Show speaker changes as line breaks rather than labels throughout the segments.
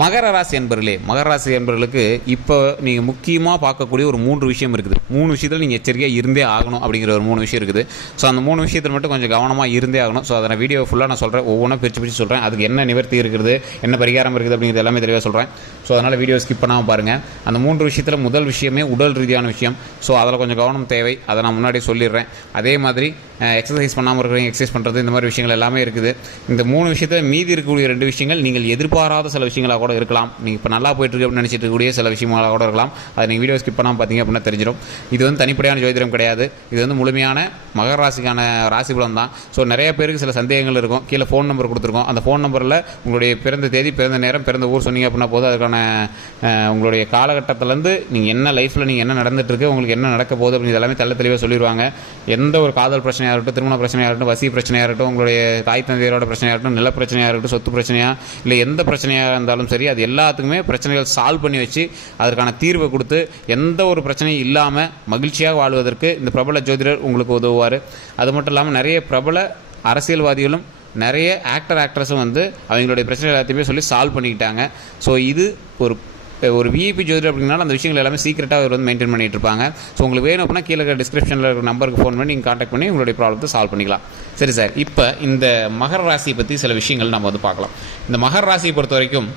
மகர ராசி என்பர்களே மகர ராசி என்பர்களுக்கு இப்போ நீங்கள் முக்கியமாக பார்க்கக்கூடிய ஒரு மூன்று விஷயம் இருக்குது. மூணு விஷயத்தில் நீங்கள் எச்சரிக்கையாக இருந்தே ஆகணும் அப்படிங்கிற ஒரு மூணு விஷயம் இருக்குது. ஸோ அந்த மூணு விஷயத்தில் மட்டும் கொஞ்சம் கவனமாக இருந்தே ஆகணும். ஸோ அதை வீடியோ ஃபுல்லாக நான் சொல்கிறேன் ஒவ்வொன்றும் பிரித்து பிரித்து சொல்கிறேன் அதுக்கு என்ன நிவர்த்தி இருக்குது என்ன பரிகாரம் இருக்குது அப்படிங்கிறது எல்லாமே தெளிவாக சொல்கிறேன் ஸோ அதனால் வீடியோ ஸ்கிப் பண்ணாமல் பாருங்கள் அந்த மூன்று விஷயத்தில் முதல் விஷயமே உடல் ரீதியான விஷயம். ஸோ அதில் கொஞ்சம் கவனம் தேவை. அதை நான் முன்னாடியே சொல்லிடுறேன். அதே மாதிரி எக்ஸசைஸ் பண்ணாமல் இருக்கிறவங்க எக்ஸசைஸ் பண்ணுறது இந்த மாதிரி விஷயங்கள் எல்லாமே இருக்குது. இந்த மூணு விஷயத்தில் மீதி இருக்கக்கூடிய ரெண்டு விஷயங்கள் நீங்கள் எதிர்பாராத சில விஷயங்களாக கூட இருக்கலாம். நீங்கள் இப்போ நல்லா போயிட்டுருக்கு அப்படின்னு நினச்சிட்டு இருக்கக்கூடிய சில விஷயங்களாக கூட இருக்கலாம். அதை நீங்கள் வீடியோ ஸ்கிப் பண்ணாமல் பார்த்தீங்க அப்படின்னா தெரிஞ்சிடும் இது வந்து தனிப்படையான ஜோதிடம் கிடையாது. இது வந்து முழுமையான மகர ராசிக்கான ராசி பலம் தான். ஸோ நிறைய பேருக்கு சில சந்தேகங்கள் இருக்கும். கீழே ஃபோன் நம்பர் கொடுத்துருக்கோம். அந்த ஃபோன் நம்பரில் உங்களுடைய பிறந்த தேதி பிறந்த நேரம் பிறந்த ஊர் சொன்னீங்க அப்படின்னா போதும். அதுக்கான உங்களுடைய காலகட்டத்திலேருந்து நீங்கள் என்ன லைஃப்பில் நீங்கள் என்ன நடந்துட்டுருக்கு உங்களுக்கு என்ன நடக்க போகுது அப்படின்னு எல்லாமே தெள்ள தெளிவாக சொல்லிடுவாங்க எந்த ஒரு காதல் பிரச்சனையாக இருக்கட்டும் திருமண பிரச்சனையாக இருக்கட்டும் வசி பிரச்சனையாக இருக்கட்டும் உங்களுடைய தாய் தந்தையரோட பிரச்சனையாக இருக்கட்டும் நில பிரச்சனையாக இருக்கட்டும் சொத்து பிரச்சனையாக இல்லை எந்த பிரச்சனையாக இருந்தாலும் சரி அது எல்லாத்துக்குமே பிரச்சனைகள் சால்வ் பண்ணி வச்சு அதற்கான தீர்வை கொடுத்து எந்த ஒரு பிரச்சனையும் இல்லாமல் மகிழ்ச்சியாக வாழ்வதற்கு இந்த பிரபல ஜோதிடர் உங்களுக்கு உதவுவார். அது மட்டும் இல்லாமல் நிறைய பிரபல அரசியல்வாதிகளும் நிறைய ஆக்டர் ஆக்ட்ரஸும் வந்து அவங்களுடைய பிரச்சனை எல்லாத்தையுமே சொல்லி சால்வ் பண்ணிக்கிட்டாங்க. ஸோ இது ஒரு ஒரு விஐபி ஜோதிடர் அப்படின்னால அந்த விஷயங்கள் எல்லாமே சீக்கிரட்டாக அவர் வந்து மெயின்டைன் பண்ணிட்டு இருப்பாங்க. ஸோ உங்களுக்கு வேணும் அப்படின்னா கீழே இருக்கிற டிஸ்கிரிப்ஷனில் இருக்கிற நம்பருக்கு ஃபோன் பண்ணி நீங்கள் காண்டாக்ட் பண்ணி உங்களுடைய ப்ராப்ளத்தை சால்வ் பண்ணிக்கலாம். சரி சார் இப்போ இந்த மகர ராசியை பற்றி சில விஷயங்கள் நம்ம வந்து பார்க்கலாம். இந்த மகர ராசியை பொறுத்த வரைக்கும்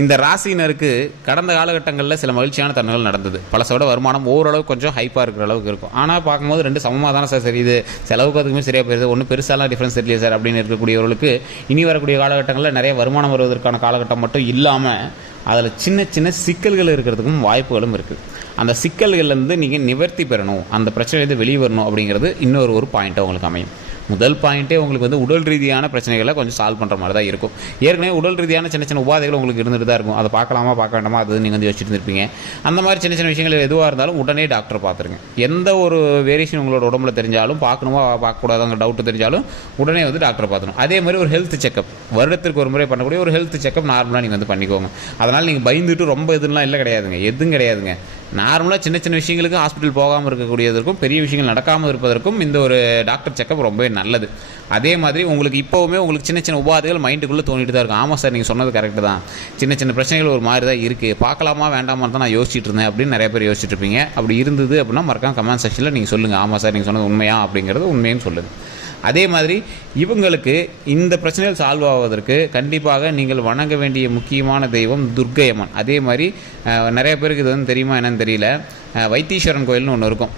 இந்த ராசியினருக்கு கடந்த காலகட்டங்களில் சில மகிழ்ச்சியான தன்மைகள் நடந்தது. பழசோட வருமானம் ஓரளவு கொஞ்சம் ஹைப்பாக இருக்கிற அளவுக்கு இருக்கும். ஆனால் பார்க்கும்போது ரெண்டு சமமாக தானே சார் சரி இது செலவுக்கு அதுக்குமே சரியாக போயிருது. ஒன்றும் பெருசாலாம் டிஃப்ரென்ஸ் தெரியல சார் அப்படின்னு இருக்கக்கூடியவர்களுக்கு இனி வரக்கூடிய காலகட்டங்களில் நிறைய வருமானம் வருவதற்கான காலகட்டம் மட்டும் இல்லாமல் அதில் சின்ன சின்ன சிக்கல்கள் இருக்கிறதுக்கும் வாய்ப்புகளும் இருக்குது அந்த சிக்கல்கள்லேருந்து நீங்கள் நிவர்த்தி பெறணும். அந்த பிரச்சனையிலேருந்து வெளியே வரணும் அப்படிங்கிறது இன்னொரு ஒரு பாயிண்ட்டாக உங்களுக்கு அமையும். முதல் பாயிண்ட்டே உங்களுக்கு வந்து உடல் ரீதியான பிரச்சனைகளை கொஞ்சம் சால்வ் பண்ணுற மாதிரி தான் இருக்கும். ஏற்கனவே உடல் ரீதியான சின்ன சின்ன உபாதைகள் உங்களுக்கு இருந்துட்டு தான் இருக்கும். அதை பார்க்கலாமா பார்க்க வேண்டாமா அது நீங்கள் வந்து யோசிச்சுட்டு இருப்பீங்க அந்த மாதிரி சின்ன சின்ன விஷயங்கள் எதுவாக இருந்தாலும் உடனே டாக்டர் பார்த்துருங்க. எந்த ஒரு வேரியேஷன் உங்களோட உடம்புல தெரிஞ்சாலும் பார்க்கணுமா பார்க்கக்கூடாதுங்கிற டவுட்டு தெரிஞ்சாலும் உடனே வந்து டாக்டர் பார்த்துணும் அதே மாதிரி ஒரு ஹெல்த் செக்கப் வருடத்திற்கு ஒரு முறை பண்ணக்கூடிய ஒரு ஹெல்த் செக்கப் நார்மலாக நீங்கள் வந்து பண்ணிக்கோங்க. அதனால் நீங்கள் பயந்துட்டு ரொம்ப இதுலாம் இல்லை கிடையாதுங்க. எதுவும் கிடையாதுங்க. நார்மலாக சின்ன சின்ன விஷயங்களுக்கு ஹாஸ்பிட்டல் போகாமல் இருக்கக்கூடியதற்கும் பெரிய விஷயங்கள் நடக்காமல் இருப்பதற்கும் இந்த ஒரு டாக்டர் செக்கப் ரொம்பவே நல்லது. அதே மாதிரி உங்களுக்கு இப்போவுமே உங்களுக்கு சின்ன சின்ன உபாதைகள் மைண்டுக்குள்ளே தோணிட்டு தான் இருக்கும். ஆமாம் சார் நீங்கள் சொன்னது கரெக்டு தான். சின்ன சின்ன பிரச்சனைகள் ஒரு மாதிரி தான் இருக்குது பார்க்கலாமா வேண்டாமான்னு தான் நான் யோசிச்சுட்டு இருந்தேன் அப்படின்னு நிறைய பேர் யோசிச்சுட்டு இருப்பீங்க. அப்படி இருந்தது அப்படின்னா மறக்காம கமெண்ட் செக்ஷனில் நீங்கள் சொல்லுங்கள் ஆமாம் சார் நீங்கள் சொன்னது உண்மையா அப்படிங்கிறது உண்மையும் சொல்லுங்கள் அதே மாதிரி இவங்களுக்கு இந்த பிரச்சனைகள் சால்வ் ஆவதற்கு கண்டிப்பாக நீங்கள் வணங்க வேண்டிய முக்கியமான தெய்வம் துர்க்கை அம்மன் அதே மாதிரி நிறைய பேருக்கு இது வந்து தெரியுமா என்னன்னு தெரியல. வைத்தீஸ்வரன் கோயில்னு ஒன்று இருக்கும்.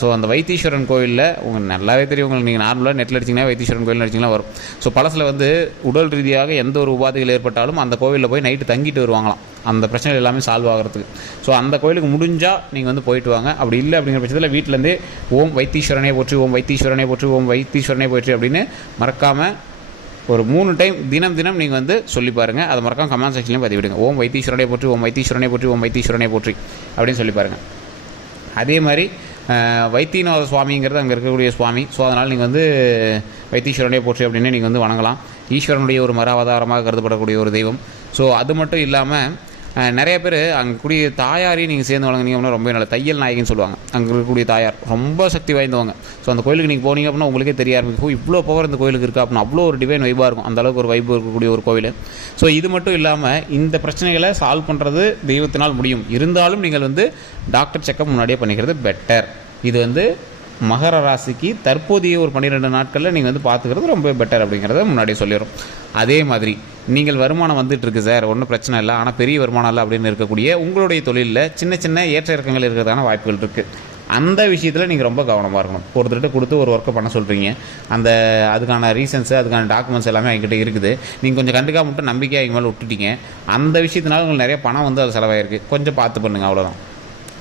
ஸோ அந்த வைத்தீஸ்வரன் கோயிலில் உங்களுக்கு நல்லாவே தெரியும் உங்களுக்கு. நீங்கள் நார்மலாக நெட்டில் அடிச்சிங்கன்னா வைத்தீஸ்வரன் கோயில் அடிச்சிங்கன்னா வரும். ஸோ பழசில் வந்து உடல் ரீதியாக எந்த ஒரு உபாதைகள் ஏற்பட்டாலும் அந்த கோவிலில் போய் நைட்டு தங்கிட்டு வருவாங்களாம். அந்த பிரச்சனைகள் எல்லாமே சால்வ் ஆகிறதுக்கு. ஸோ அந்த கோயிலுக்கு முடிஞ்சால் நீங்கள் வந்து போயிட்டு வாங்க. அப்படி இல்லை அப்படிங்கிற பட்சத்தில் வீட்டிலேருந்தே ஓம் வைத்தீஸ்வரனே போற்றி ஓம் வைத்தீஸ்வரனே போற்றி ஓம் வைத்தீஸ்வரனே போற்றி அப்படின்னு மறக்காமல் ஒரு மூணு டைம் தினம் தினம் நீங்கள் வந்து சொல்லி பாருங்கள் அதை மறக்காம கமெண்ட் செக்ஷன்லையும் பதிவிடுங்க. ஓம் வைத்தீஸ்வரனே போற்றி ஓம் வைத்தீஸ்வரனே போற்றி ஓம் வைத்தீஸ்வரனே போற்றி அப்படின்னு சொல்லி பாருங்கள் அதே மாதிரி வைத்தியநாத சுவாமிங்கிறது அங்கே இருக்கக்கூடிய சுவாமி. ஸோ அதனால் நீங்கள் வந்து வைத்தீஸ்வரனுடைய போற்றி அப்படின்னு நீங்கள் வந்து வணங்கலாம். ஈஸ்வரனுடைய ஒரு மர அவதாரமாக கருதப்படக்கூடிய ஒரு தெய்வம். ஸோ அது மட்டும் இல்லாமல் நிறைய பேர் அங்கே கூடிய தாயாரையும் நீங்கள் சேர்ந்து வழங்குனீங்க அப்படின்னா ரொம்ப நல்ல தையல் நாயகின்னு சொல்லுவாங்க. அங்கே இருக்கக்கூடிய தாயார் ரொம்ப சக்தி வாய்ந்தவங்க. ஸோ அந்த கோயிலுக்கு நீங்கள் போனீங்க அப்படின்னா உங்களுக்கே தெரிய ஆரம்பிக்கும். இவ்வளோ பவர் இந்த கோயிலுக்கு இருக்குது அப்படின்னா அவ்வளோ ஒரு டிவைன் வைபாக இருக்கும். அந்த அளவுக்கு ஒரு வைப்பு இருக்கக்கூடிய ஒரு கோவில் ஸோ இது மட்டும் இல்லாமல் இந்த பிரச்சனைகளை சால்வ் பண்ணுறது தெய்வத்தினால் முடியும். இருந்தாலும் நீங்கள் வந்து டாக்டர் செக்கப் முன்னாடியே பண்ணிக்கிறது பெட்டர் இது வந்து மகர ராசிக்கு தற்போதைய ஒரு பன்னிரெண்டு நாட்களில் நீங்கள் வந்து பார்த்துக்கிறது ரொம்ப பெட்டர் அப்படிங்கிறத முன்னாடியே சொல்லிடுறோம். அதே மாதிரி நீங்கள் வருமானம் வந்துட்டுருக்கு சார் ஒன்றும் பிரச்சனை இல்லை. ஆனால் பெரிய வருமானம் இல்லை அப்படின்னு இருக்கக்கூடிய உங்களுடைய தொழிலில் சின்ன சின்ன ஏற்ற இறக்கங்கள் இருக்கிறதான வாய்ப்புகள் இருக்குது அந்த விஷயத்தில் நீங்கள் ரொம்ப கவனமாக இருக்கணும். ஒருத்தர்கிட்ட கொடுத்து ஒரு ஒர்க்கை பண்ண சொல்கிறீங்க அந்த அதுக்கான ரீசன்ஸு அதுக்கான டாக்குமெண்ட்ஸ் எல்லாமே என்கிட்ட இருக்குது. நீங்கள் கொஞ்சம் கண்டுக்காக மட்டும் நம்பிக்கையாக எங்கள் மேலே விட்டுட்டீங்க. அந்த விஷயத்தினால உங்களுக்கு நிறைய பணம் வந்து அது செலவாயிருக்கு. கொஞ்சம் பார்த்து பண்ணுங்கள் அவ்வளோதான்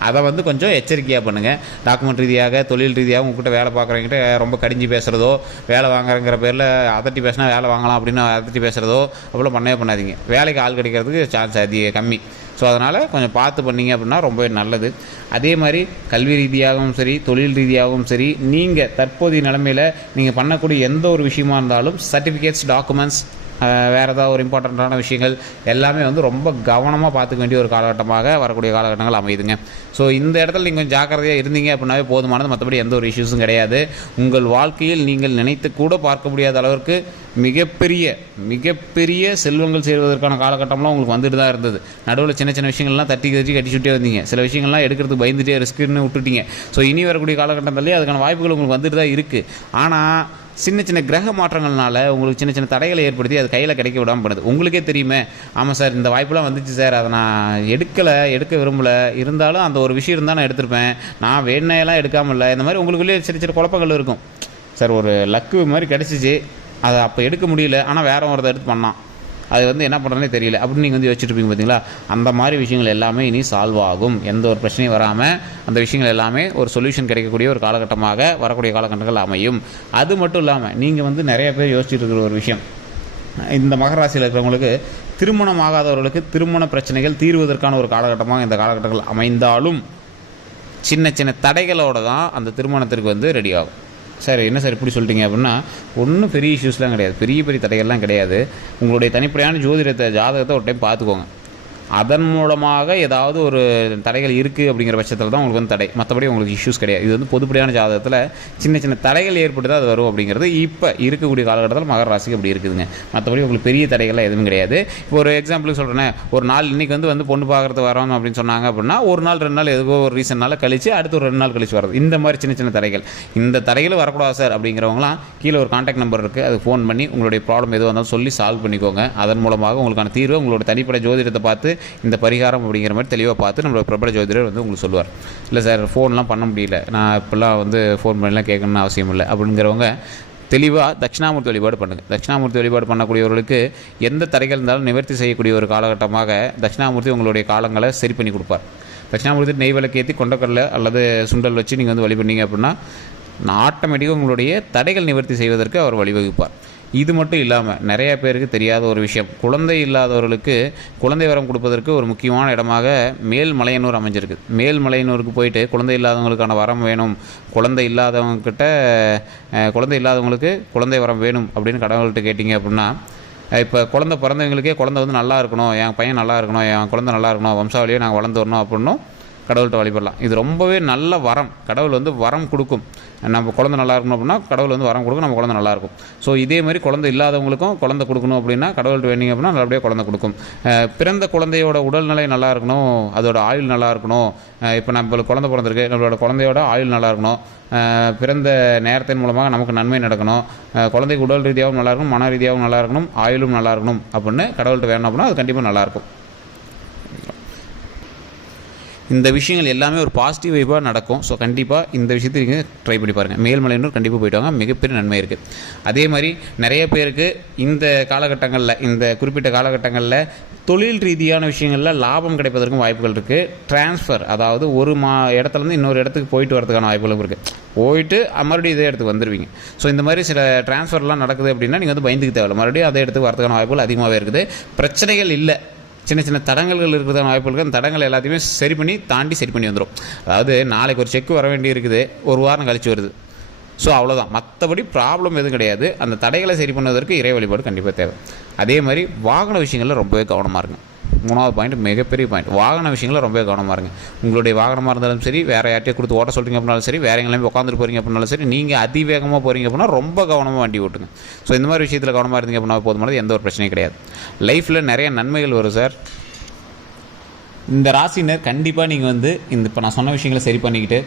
அதை வந்து கொஞ்சம் எச்சரிக்கையாக பண்ணுங்கள் டாக்குமெண்ட் ரீதியாக தொழில் ரீதியாக உங்ககிட்ட வேலை பார்க்குறவங்ககிட்ட ரொம்ப கடிஞ்சு பேசுகிறதோ வேலை வாங்குறங்கிற பேரில் அதட்டி பேசினா வேலை வாங்கலாம் அப்படின்னு அதட்டி பேசுகிறதோ அவ்வளோ பண்ணவே பண்ணாதீங்க. வேலைக்கு ஆள் கிடைக்கிறதுக்கு சான்ஸ் அதிக கம்மி. ஸோ அதனால் கொஞ்சம் பார்த்து பண்ணிங்க அப்படின்னா ரொம்பவே நல்லது. அதே மாதிரி கல்வி ரீதியாகவும் சரி தொழில் ரீதியாகவும் சரி நீங்கள் தற்போதைய நிலமையில் நீங்கள் பண்ணக்கூடிய எந்த ஒரு விஷயமா இருந்தாலும் சர்டிஃபிகேட்ஸ் டாக்குமெண்ட்ஸ் வேறு ஏதாவது ஒரு இம்பார்ட்டண்ட்டான விஷயங்கள் எல்லாமே வந்து ரொம்ப கவனமாக பார்த்துக்க வேண்டிய ஒரு காலகட்டமாக வரக்கூடிய காலகட்டங்கள் அமையுதுங்க. ஸோ இந்த இடத்துல நீங்கள் கொஞ்சம் ஜாக்கிரதையாக இருந்தீங்க அப்படின்னாவே போதுமானது. மற்றபடி எந்த ஒரு இஷ்யூஸும் கிடையாது. உங்கள் வாழ்க்கையில் நீங்கள் நினைத்து கூட பார்க்க முடியாத அளவிற்கு மிகப்பெரிய மிகப்பெரிய செல்வங்கள் சேர்வதற்கான காலகட்டம்லாம் உங்களுக்கு வந்துட்டு தான் இருந்தது. நடுவில் சின்ன சின்ன விஷயங்கள்லாம் தட்டி தட்டி கட்டி சுட்டே வந்தீங்க. சில விஷயங்கள்லாம் எடுக்கிறதுக்கு பயந்துட்டே ரிஸ்க்குன்னு விட்டுட்டீங்க. ஸோ இனி வரக்கூடிய காலகட்டத்திலேயே அதுக்கான வாய்ப்புகள் உங்களுக்கு வந்துட்டு தான் இருக்குது ஆனால் சின்ன சின்ன கிரக மாற்றங்கள்னால உங்களுக்கு சின்ன சின்ன தடைகளை ஏற்படுத்தி அது கையில் கிடைக்க விடாமல் பண்ணுது உங்களுக்கே தெரியுமே. ஆமாம் சார் இந்த வாய்ப்புலாம் வந்துச்சு சார். அதை நான் எடுக்கலை எடுக்க விரும்பலை. இருந்தாலும் அந்த ஒரு விஷயம் இருந்தால் நான் எடுத்திருப்பேன். நான் வேணையெல்லாம் எடுக்காமல் இல்லை. இந்த மாதிரி உங்களுக்குள்ளேயே சின்ன சின்ன குழப்பங்கள் இருக்கும். சார் ஒரு லக்கு மாதிரி கிடச்சிச்சு. அதை அப்போ எடுக்க முடியல. ஆனால் வேற ஒருத்தர் எடுத்து பண்ணான். அது வந்து என்ன பண்ணுறதுனே தெரியல. அப்படின்னு நீங்கள் வந்து யோசிச்சுட்டு பார்த்தீங்களா அந்த மாதிரி விஷயங்கள் எல்லாமே இனி சால்வ் ஆகும். எந்த ஒரு பிரச்சனையும் வராமல் அந்த விஷயங்கள் எல்லாமே ஒரு சொல்யூஷன் கிடைக்கக்கூடிய ஒரு காலகட்டமாக வரக்கூடிய காலகட்டங்கள் அமையும். அது மட்டும் இல்லாமல் நீங்கள் வந்து நிறைய பேர் யோசிச்சுட்டு இருக்கிற ஒரு விஷயம். இந்த மகராசியில் இருக்கிறவங்களுக்கு திருமணம் ஆகாதவர்களுக்கு திருமண பிரச்சனைகள் தீர்வதற்கான ஒரு காலகட்டமாக இந்த காலகட்டங்கள் அமைந்தாலும் சின்ன சின்ன தடைகளோடு தான் அந்த திருமணத்திற்கு வந்து ரெடி ஆகும். சார் என்ன சார் இப்படி சொல்லிட்டீங்க அப்படின்னா ஒன்றும் பெரிய இஷ்யூஸ்லாம் கிடையாது. பெரிய பெரிய தடைகள்லாம் கிடையாது. உங்களுடைய தனிப்படையான ஜோதிடத்தை ஜாதகத்தை ஒரு டைம் பார்த்துக்கோங்க. அதன் மூலமாக ஏதாவது ஒரு தடைகள் இருக்குது அப்படிங்கிற பட்சத்தில் தான் உங்களுக்கு வந்து தடை. மற்றபடி உங்களுக்கு இஷ்யூஸ் கிடையாது. இது வந்து பொதுப்படியான ஜாதகத்தில் சின்ன சின்ன தடைகள் ஏற்பட்டு தான் அது வரும் அப்படிங்கிறது இப்போ இருக்கக்கூடிய காலகட்டத்தில் மகர ராசிக்கு அப்படி இருக்குதுங்க. மற்றபடி உங்களுக்கு பெரிய தடைகள்லாம் எதுவும் கிடையாது. இப்போ ஒரு எக்ஸாம்பிளுக்கு சொல்கிறேன் ஒரு நாள் இன்றைக்கி வந்து வந்து பொண்ணு பார்க்குறது வரோம் அப்படின்னு சொன்னாங்க அப்படின்னா ஒரு நாள் ரெண்டு நாள் எதுவோ ஒரு ரீசன்னால் கழித்து அடுத்து ஒரு ரெண்டு நாள் கழிச்சு வர்றது. இந்த மாதிரி சின்ன சின்ன தடைகள். இந்த தடைகளும் வரக்கூடாது சார் அப்படிங்கிறவங்களாம் கீழே ஒரு காண்டாக்ட் நம்பர் இருக்குது அது ஃபோன் பண்ணி உங்களுடைய ப்ராப்ளம் எதுவாக இருந்தாலும் சொல்லி சால்வ் பண்ணிக்கோங்க. அதன் மூலமாக உங்களுக்கான தீர்வு உங்களோட தனிப்பட ஜோதிடத்தை பார்த்து இந்த பரிகாரம் அப்படிங்கிற மாதிரி தெளிவாக பார்த்து நம்மளோட பிரபல ஜோதிடர் வந்து உங்களுக்கு சொல்லுவார். இல்லை சார் ஃபோன்லாம் பண்ண முடியல. நான் இப்போல்லாம் வந்து ஃபோன் பண்ணிலாம் கேட்கணும்னு அவசியம் இல்லை. அப்படிங்கிறவங்க தெளிவாக தட்சிணாமூர்த்தி வழிபாடு பண்ணுங்கள் தட்சிணாமூர்த்தி வழிபாடு பண்ணக்கூடியவர்களுக்கு எந்த தடைகள் இருந்தாலும் நிவர்த்தி செய்யக்கூடிய ஒரு காலகட்டமாக தட்சிணாமூர்த்தி உங்களுடைய காலங்களை சரி பண்ணி கொடுப்பார். தட்சிணாமூர்த்தி நெய் விளக்கேற்றி கொண்டக்கடலை அல்லது சுண்டல் வச்சு நீங்கள் வந்து வழி பண்ணீங்க அப்படின்னா ஆட்டோமேட்டிக்காக உங்களுடைய தடைகள் நிவர்த்தி செய்வதற்கு அவர் வழிவகுப்பார். இது மட்டும் இல்லாமல் நிறைய பேருக்கு தெரியாத ஒரு விஷயம். குழந்தை இல்லாதவர்களுக்கு குழந்தை வரம் கொடுப்பதற்கு ஒரு முக்கியமான இடமாக மேல் மலையனூர் அமைஞ்சிருக்கு. மேல் மலையனூருக்கு போயிட்டு குழந்தை இல்லாதவங்களுக்கான வரம் வேணும். குழந்தை இல்லாதவங்கக்கிட்ட குழந்தை இல்லாதவங்களுக்கு குழந்தை வரம் வேணும் அப்படின்னு கடவுள்கிட்ட கேட்டிங்க அப்படின்னா இப்போ குழந்தை பிறந்தவங்களுக்கே குழந்தை வந்து நல்லா இருக்கணும் என் பையன் நல்லா இருக்கணும் என் குழந்தை நல்லா இருக்கணும் வம்சாவளியே நாங்கள் வளர்ந்து வரணும் அப்படின்னும் கடவுள்கிட்ட வழிபடலாம். இது ரொம்பவே நல்ல வரம். கடவுள் வந்து வரம் கொடுக்கும். நம்ம குழந்தை நல்லா இருக்கணும் அப்படின்னா கடவுள் வந்து வரம் கொடுக்கும் நம்ம குழந்தை நல்லா இருக்கும். ஸோ இதே மாதிரி குழந்தை இல்லாதவங்களுக்கும் குழந்தை கொடுக்கணும் அப்படின்னா கடவுள்கிட்ட வேணிங்க அப்படின்னா நல்லபடியாக குழந்தை கொடுக்கும். பிறந்த குழந்தையோட உடல்நிலை நல்லா இருக்கணும் அதோட ஆயுள் நல்லா இருக்கணும். இப்போ நம்மளுக்கு குழந்தை பிறந்திருக்கு நம்மளோட குழந்தையோட ஆயுள் நல்லா இருக்கணும். பிறந்த நேரத்தின் மூலமாக நமக்கு நன்மை நடக்கணும். குழந்தைக்கு உடல் ரீதியாகவும் நல்லா இருக்கணும் மன ரீதியாகவும் நல்லா இருக்கணும் ஆயுளும் நல்லா இருக்கணும் அப்படின்னு கடவுள்கிட்ட வேணும் அப்படின்னா அது கண்டிப்பாக நல்லாயிருக்கும் இந்த விஷயங்கள் எல்லாமே ஒரு பாசிட்டிவ் வைப்பாக நடக்கும். ஸோ கண்டிப்பாக இந்த விஷயத்தை நீங்கள் ட்ரை பண்ணி பாருங்கள் மேல்மலையனூர் கண்டிப்பாக போயிட்டு வாங்க. மிகப்பெரிய நன்மை இருக்குது அதே மாதிரி நிறைய பேருக்கு இந்த காலகட்டங்களில் இந்த குறிப்பிட்ட காலகட்டங்களில் தொழில் ரீதியான விஷயங்களில் லாபம் கிடைப்பதற்கும் வாய்ப்புகள் இருக்குது ட்ரான்ஸ்ஃபர் அதாவது ஒரு மா இடத்துலேருந்து இன்னொரு இடத்துக்கு போயிட்டு வரதுக்கான வாய்ப்புகளும் இருக்குது போயிட்டு மறுபடியும் இதே இடத்துக்கு வந்துடுவீங்க ஸோ இந்த மாதிரி சில ட்ரான்ஸ்ஃபர்லாம் நடக்குது அப்படின்னா நீங்கள் வந்து பயந்துக்கு தேவையில்ல. மறுபடியும் அதே இடத்துக்கு வரதுக்கான வாய்ப்புகள் அதிகமாகவே இருக்குது. பிரச்சனைகள் இல்லை. சின்ன சின்ன தடங்கல்கள் இருக்கிறதான வாய்ப்பு இருக்குது அந்த தடங்கள் எல்லாத்தையுமே சரி பண்ணி தாண்டி சரி பண்ணி வந்துடும் அதாவது நாளைக்கு ஒரு செக் வர வேண்டி இருக்குது. ஒரு வாரம் கழித்து வருது. ஸோ அவ்வளோதான் மற்றபடி ப்ராப்ளம் எதுவும் கிடையாது. அந்த தடைகளை சரி பண்ணுவதற்கு இறை வழிபாடு கண்டிப்பாக தேவை. அதே மாதிரி வாகன விஷயங்களில் ரொம்பவே கவனமாக இருக்கும் மூணாவது பாயிண்ட் மிகப்பெரிய பாயிண்ட் வாகன விஷயங்களில் ரொம்ப கவனமாக இருங்க. உங்களுடைய வாகனமாக இருந்தாலும் சரி வேறு யார்ட்டையும் கொடுத்து ஓட்ட சொல்கிறீங்க அப்படின்னாலும் சரி வேறு எங்கேயுமே உட்காந்துட்டு போகிறீங்க அப்படின்னாலும் சரி நீங்கள் அதிவேகமாக போகிறீங்க அப்படின்னா ரொம்ப கவனமாக வண்டி ஓட்டுங்க. ஸோ இந்த மாதிரி விஷயத்தில் கவனமாக இருந்தீங்க அப்படின்னா போதுமானது எந்த ஒரு பிரச்சனையும் கிடையாது. லைஃப்பில் நிறைய நன்மைகள் வரும் சார் இந்த ராசினர் கண்டிப்பாக நீங்கள் வந்து இந்த இப்போ நான் சொன்ன விஷயங்களை சரி பண்ணிக்கிட்டு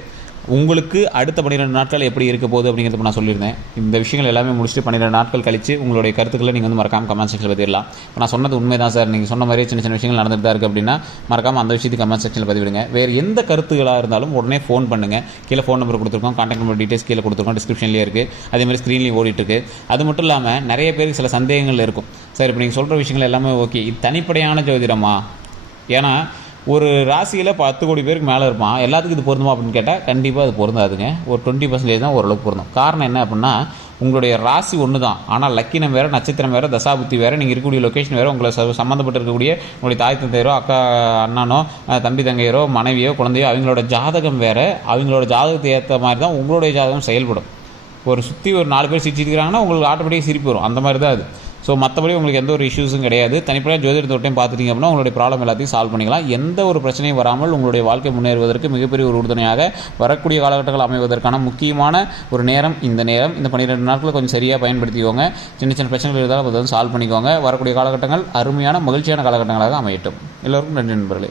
உங்களுக்கு அடுத்த பன்னிரெண்டு நாட்கள் எப்படி இருக்க போகுது அப்படிங்கிறத நான் சொல்லியிருந்தேன். இந்த விஷயங்கள் எல்லாமே முடிச்சுட்டு பன்னிரெண்டு நாட்கள் கழித்து உங்களுடைய கருத்துக்களை நீங்கள் வந்து மறக்காமல் கமெண்ட் செக்ஷனில் பதிவிடலாம். இப்போ நான் சொன்னது உண்மை தான் சார். நீங்கள் சொன்ன மாதிரி சின்ன சின்ன விஷயங்கள் நடந்துட்டு தான் இருக்குது அப்படின்னா மறக்காமல் அந்த விஷயத்துக்கு கமெண்ட் செக்ஷனில் பதிவிடுங்க. வேறு எந்த கருத்துக்களாக இருந்தாலும் உடனே ஃபோன் பண்ணுங்கள் கீழே ஃபோன் நம்பர் கொடுத்துருக்கோம். கான்டாக்ட் நம்பர் டீட்டெயில்ஸ் கீழே கொடுத்துருக்கோம். டிஸ்கிரிப்ஷன்லேயே இருக்குது அதே மாதிரி ஸ்க்ரீன்லேயும் ஓடிட்டுருக்கு அது மட்டும் இல்லாமல் நிறைய பேருக்கு சில சந்தேகங்கள் இருக்கும். சார் இப்போ நீங்கள் சொல்கிற விஷயங்கள் எல்லாமே ஓகே இது தனிப்படையான ஜோதிடமா? ஏன்னா ஒரு ராசியில் பத்து கோடி பேருக்கு மேலே இருப்பான். எல்லாத்துக்கும் இது பொருந்துமா அப்படின்னு கேட்டால் கண்டிப்பாக அது பொருந்தாதுங்க. ஒரு டுவெண்ட்டி பர்சன்டேஜ் தான் ஓரளவுக்கு பொருந்தும். காரணம் என்ன அப்படின்னா உங்களுடைய ராசி ஒன்று தான் ஆனால் லக்கினம் வேறு நட்சத்திரம் வேறு தசாபுத்தி வேறு நீங்கள் இருக்கக்கூடிய லொக்கேஷன் வேறு உங்களை ச- சம்மந்தப்பட்டு இருக்கக்கூடிய உங்களுடைய தாய் தந்தையரோ அக்கா அண்ணனோ தம்பி தங்கையரோ மனைவியோ குழந்தையோ அவங்களோட ஜாதகம் வேறு. அவங்களோட ஜாதகத்தை ஏற்ற மாதிரி தான் உங்களுடைய ஜாதகம் செயல்படும். ஒரு சுற்றி ஒரு நாலு பேர் சிரிச்சிருக்கிறாங்கன்னா உங்களுக்கு ஆட்டோமேட்டிக்காக சிரிப்பு வரும். அந்த மாதிரி தான் அது. ஸோ மற்றபடி உங்களுக்கு எந்த ஒரு இஷ்யூஸும் கிடையாது. தனிப்படையாக ஜோதிடத்தோட்டையும் பார்த்துட்டீங்க அப்படின்னா உங்களுடைய ப்ராப்ளம் எல்லாத்தையும் சால்வ் பண்ணிக்கலாம். எந்த ஒரு பிரச்சனையும் வராமல் உங்களுடைய வாழ்க்கை முன்னேறுவதற்கு மிகப்பெரிய ஒரு உறுதுணையாக வரக்கூடிய காலகட்டங்கள் அமைவதற்கான முக்கியமான ஒரு நேரம் இந்த நேரம். இந்த பன்னிரெண்டு நாட்களை கொஞ்சம் சரியாக பயன்படுத்திக்கோங்க. சின்ன சின்ன பிரச்சனைகள் இருந்தாலும் அதை வந்து சால்வ் பண்ணிக்கோங்க. வரக்கூடிய காலகட்டங்கள் அருமையான மகிழ்ச்சியான காலகட்டங்களாக அமையட்டும். எல்லோருக்கும் நன்றி நண்பர்களே.